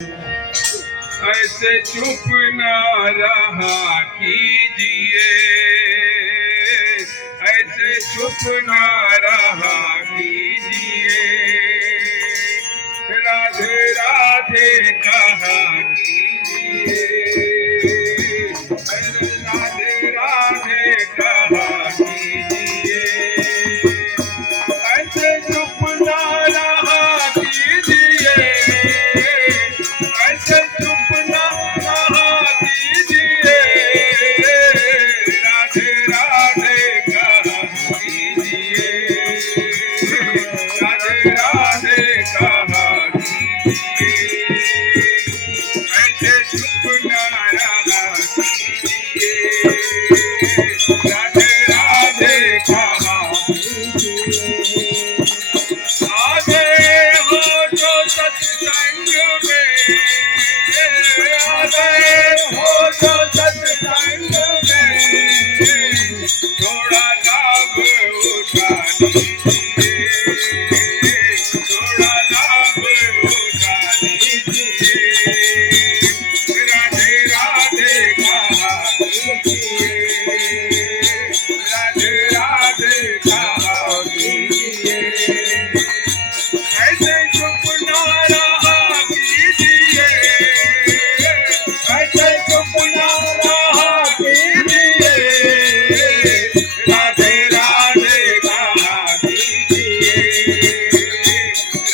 ऐसे चुप ना रहा कीजिए, ऐसे चुप ना रहा कीजिए, राधे राधे कहा कीजिए, राधे राधे कहा कीजिए, ऐसे चुप ना रहा कीजिए, ऐसे चुप ना रहा कीजिए, राधे राधे कहा कीजिए, राधे राधे कहा कीजिए, ऐसे चुप ना रहा कीजिए, राधे राधे कहा आगे हो जो सत्संग में, आगे हो जो सत्संग में, थोड़ा लाभ उठा लीजिए, थोड़ा लाभ उठा लीजिए, राधे राधे कहा कीजिए, राधे राधे कहा कीजिए, ऐसे चुप ना रहा कीजिए, ऐसे चुप ना रहा कीजिए, राधे राधे कहा कीजिए,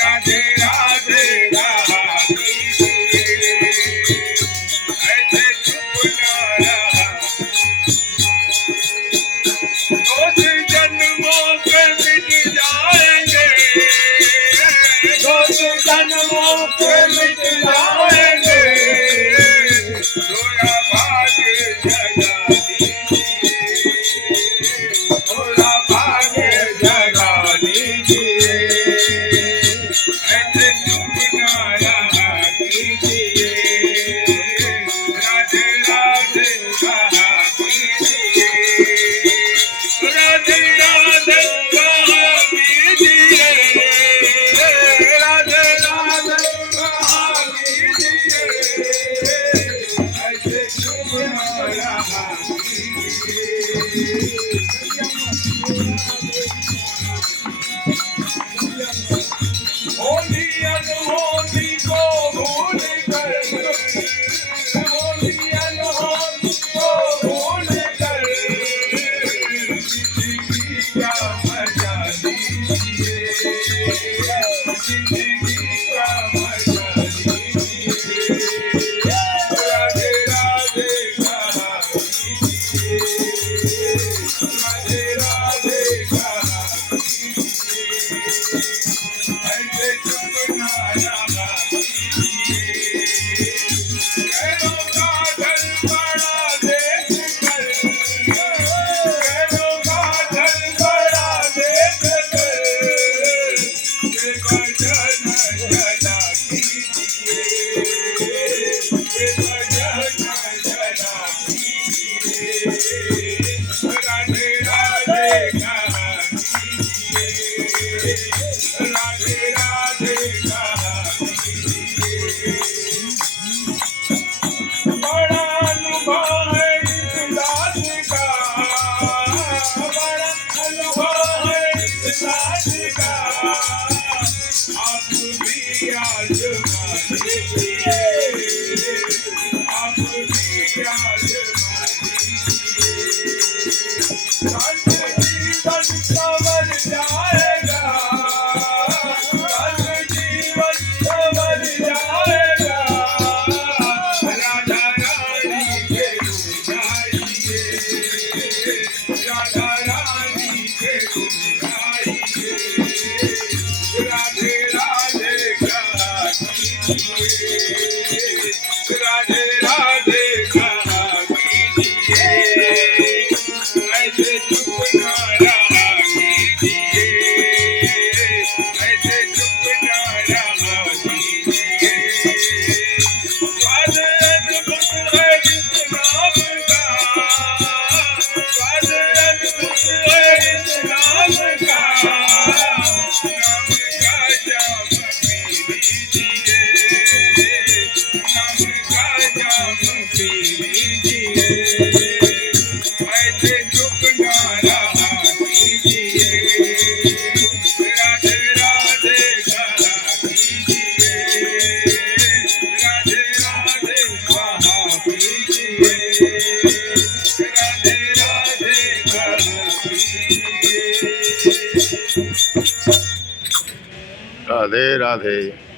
राधे राधे कहा कीजिए, ऐसे चुप ना रहा। दोष जन्मों पे मिट जाएंगे, दोष जन्मों पे मिट जाएंगे, थोड़ा भाग्य जगा लीजिए, थोड़ा भाग्य जगा लीजिए, ऐसे चुप ना रहा कीजिए, राधे राधे कहा कीजिए, राधे राधे कहा कीजिए, राधे राधे कहा कीजिए, ऐसे चुप ना रहा कीजिए। होली अनहोली को भूल कर, होली अनहोली को भूल कर, जिंदगी का मजा लीजिए, जिंदगी का मजा लीजिए, राधे राधे कहा कीजिए, राधे राधे कहा कीजिए, ऐसे चुप ना रहा कीजिए, पैरों का ढल बड़ा देख कर, पैरों का ढल बड़ा देख कर, भजन जला कीजिए, भजन जला कीजिए, राधे राधे कहा कीजिए, राधे राधे कहा कीजिए, बड़ा अनुभव है इस दास का, बड़ा अनुभव है इस दास का, आप भी आजमा लीजिए, आप भी आजमा लीजिए, संत जीवन संवर जाएगा, संत जीवन संवर जाएगा, राधा रानी के गुण गाइए, राधा रानी के गुण गाइए, राधे राधे कहा कीजिए, राधे राधे कहा कीजिए, ऐसे चुप ना रहा कीजिए, ऐसे चुप ना रहा कीजिए, स्वाद अद्भुत है इस नाम का, स्वाद अद्भुत है इस नाम का, नाम का जाम पी लीजिए, राधे राधे